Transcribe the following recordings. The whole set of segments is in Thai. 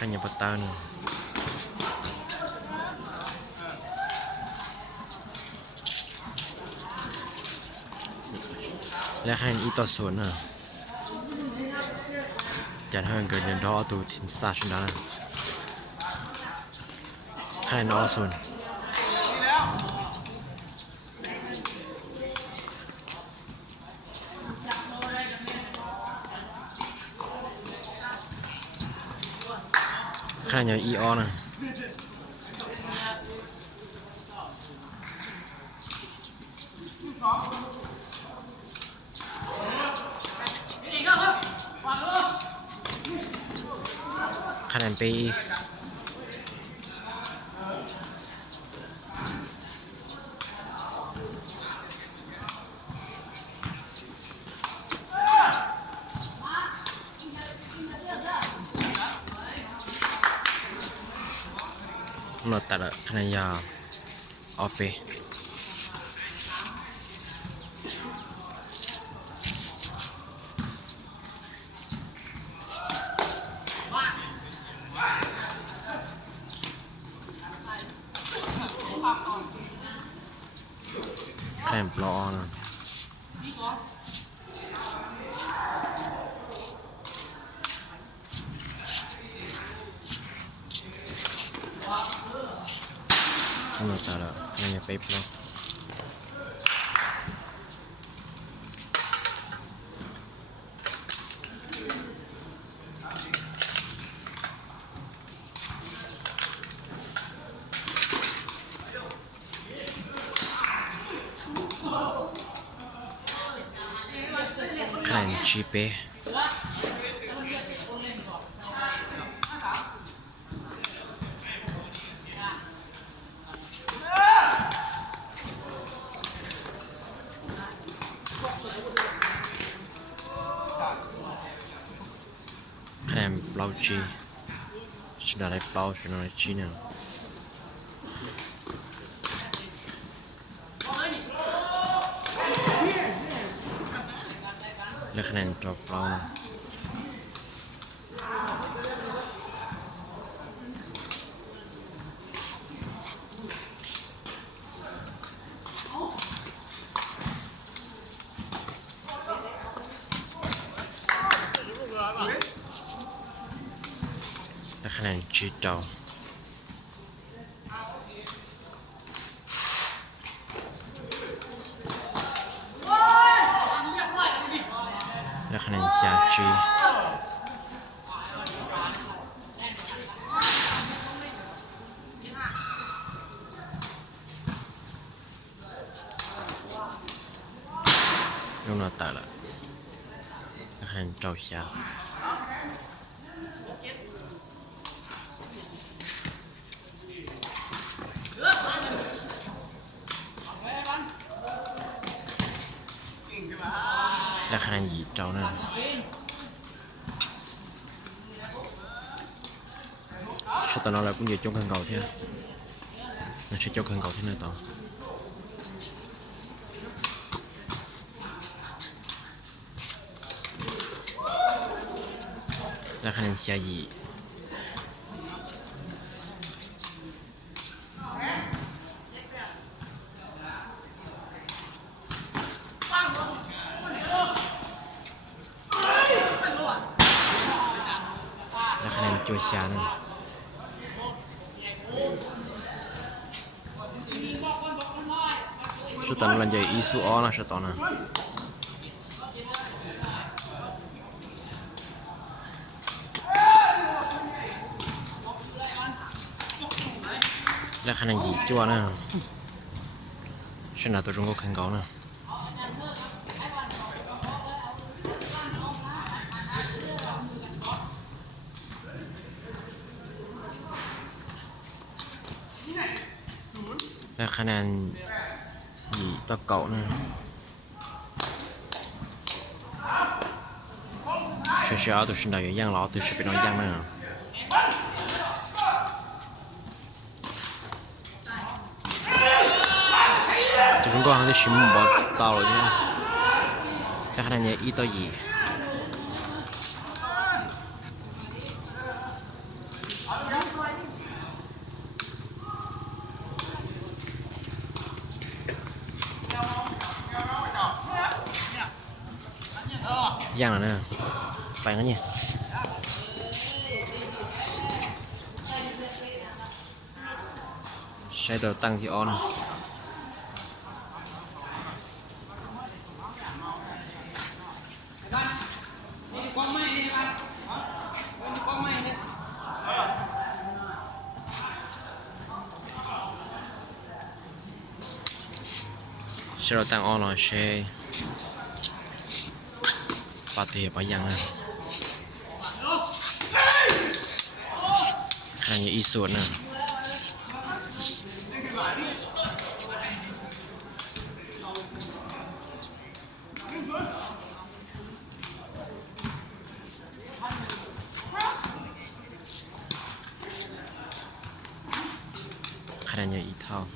prochaine botana.และให้อีต่อส่วนน่ะจะให้เกิดเดินรอตัวทีมซาชนะให้นอส่วนข้าอย่างอีออนะคะแนนไปหมดแต่ละคะแนนยาวออฟไปคะแนนปลอนะหมดแต่ละคะแนนไปปลอคะแนนจีเป้คะแนนเปล่าจีชนะได้เปล่าชนะได้จีเนี่ยและคะแนนจบเปล่าและคะแนนจีเจ้าและคะแนนชาจีลูกน้าตาละและคะแนนเจ้าชาและคะแนนหยีเจ้านั่นชุดตอนนั้นเราcũng nhiều trong khăn cầu thế nó sẽ trong khăn cầu thế này taoและคะแนนเชียร์หยีและคะแนนโจชานั่นชุดตอนนั้นจะอีซูออนะชุดตอนนั้นและคะแนนหยีจั่วนะชนะตัวจงก็แข่งเขานะและคะแนนหยีต่อเก่านะ学校都是那个养老都是非常养的这中国好像新闻报道了的แต่คะแนนเนี่ย1-2 giang là nè phải nó nhỉ sẽ đầu tăng thì on sẽ đầu tăng on là sẽ bắt thì phải giang nè khả năng như ý xuân nè khả năng như ý thao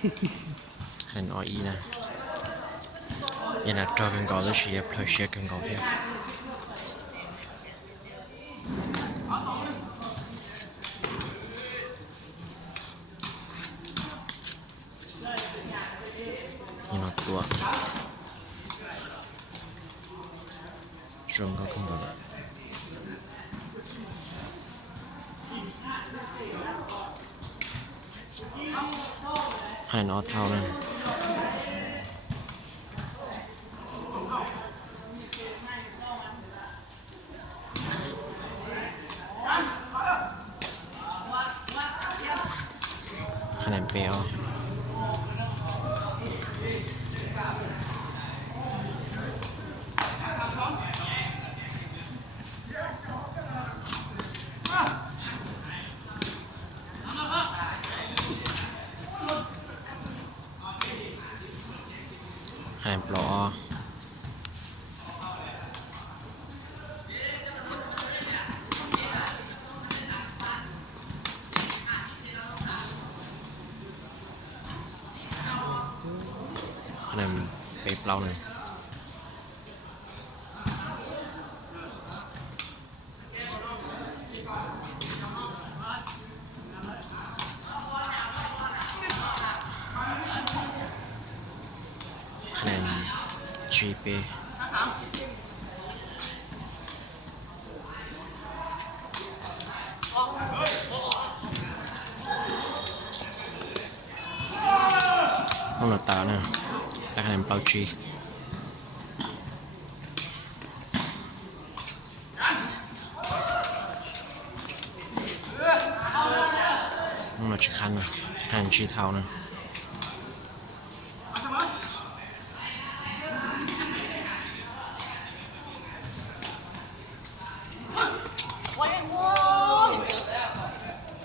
khả năng ý nè vậy là cho cần gạo tới xếp thôi xếp cần gạo theo nhưng mà tua rong có cần gạo hay nó thao nè khả năng béo khả năng plọ khả năng bê plau này khả năng GP không là tạo nè là khả năng bao chi không là chỉ khăn nè khả năng chi thao nè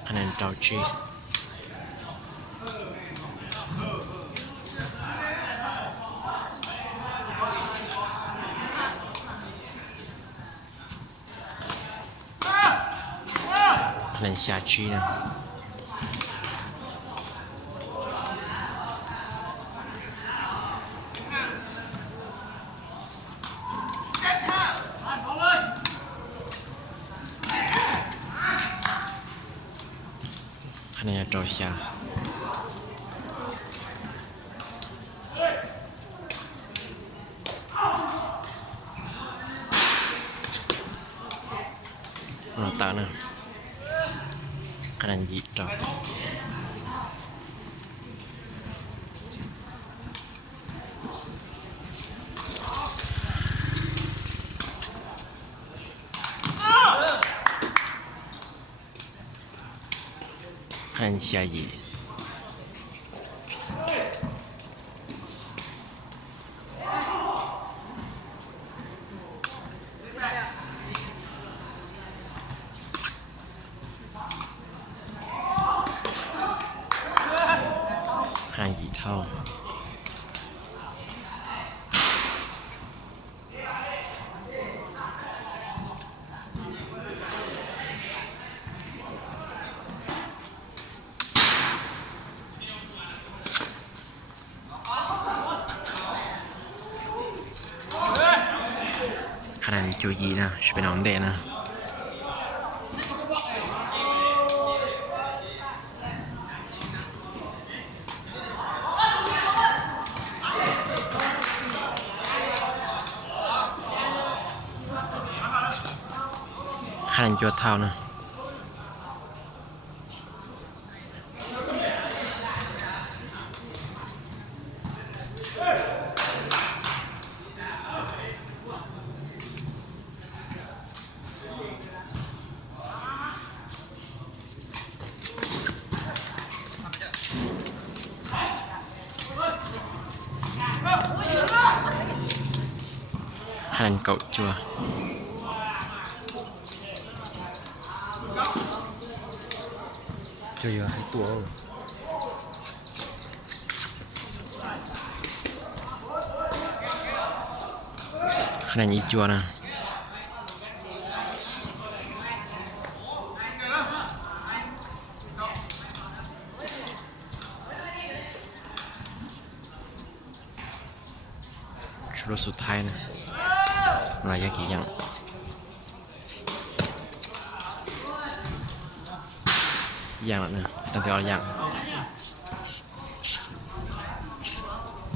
khả năng trao chi khả năng xa chi nè khả năng trao xa nó tạo nè khả năng dị trao khả năng xa dị khả năng dị thao khả năng chú ý nè sẽเป็นน้องเดนนะ ขนาดจัวเท้านะขนาดเก่าจัว就有还多哦。ขนาดนี้จัวนะชุดสุดท้ายนะรายยากี่อย่างอย่างละนะตั้งแต่เอาอย่าง